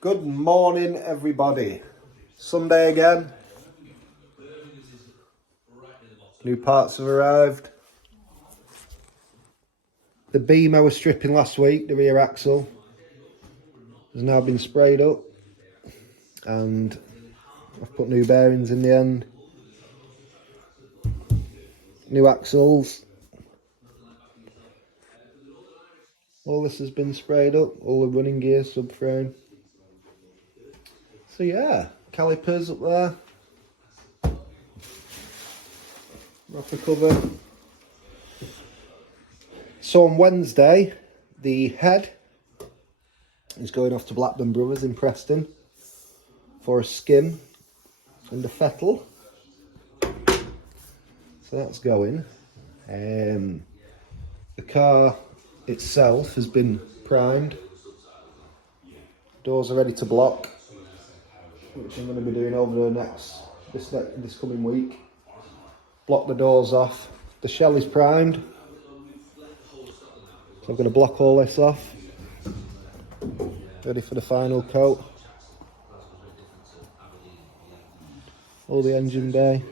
Good morning, everybody. Sunday again. New parts have arrived. The beam I was stripping last week, the rear axle, has now been sprayed up, and I've put new bearings in the end, new axles. All this has been sprayed up, all the running gear, subframe. So yeah, calipers up there, rocker cover. So on Wednesday, the head is going off to Blackburn Brothers in Preston for a skim and a fettle. So that's going. The car itself has been primed. Doors are ready to block, which I'm going to be doing over this coming week. Block the doors off. The shell is primed, so I'm going to block all this off. Ready for the final coat. All the engine bay.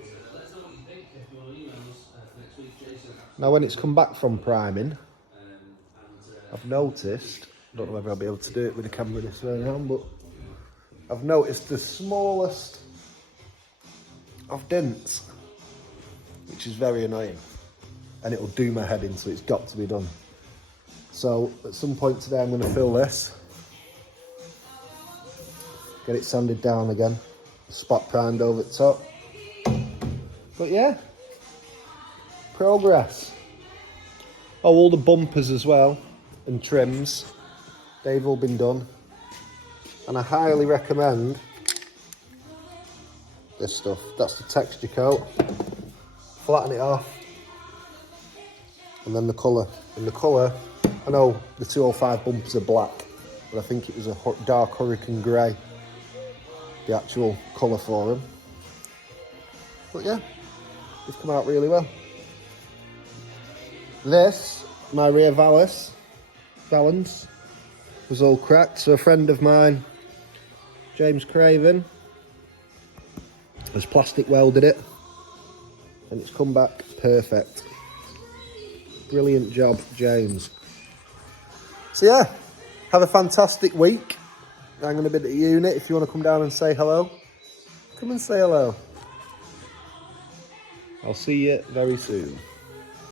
Now when it's come back from priming, I've noticed, I don't know whether I'll be able to do it with the camera this way around, but I've noticed the smallest of dents, which is very annoying, and it'll do my head in, so it's got to be done. So at some point today I'm going to fill this, get it sanded down again, spot primed over the top. But yeah, progress. Oh, all the bumpers as well and trims, they've all been done, and I highly recommend this stuff. That's the texture coat. Flatten it off, and then the colour. In the colour, I know the 205 bumpers are black, but I think it was a dark hurricane grey, the actual colour for them. But yeah, they've come out really well. This, my rear valance, was all cracked, so a friend of mine, James Craven, has plastic welded it, and it's come back perfect. Brilliant job, James. So yeah, have a fantastic week. I'm going to be at the unit. If you want to come down and say hello, come and say hello. I'll see you very soon.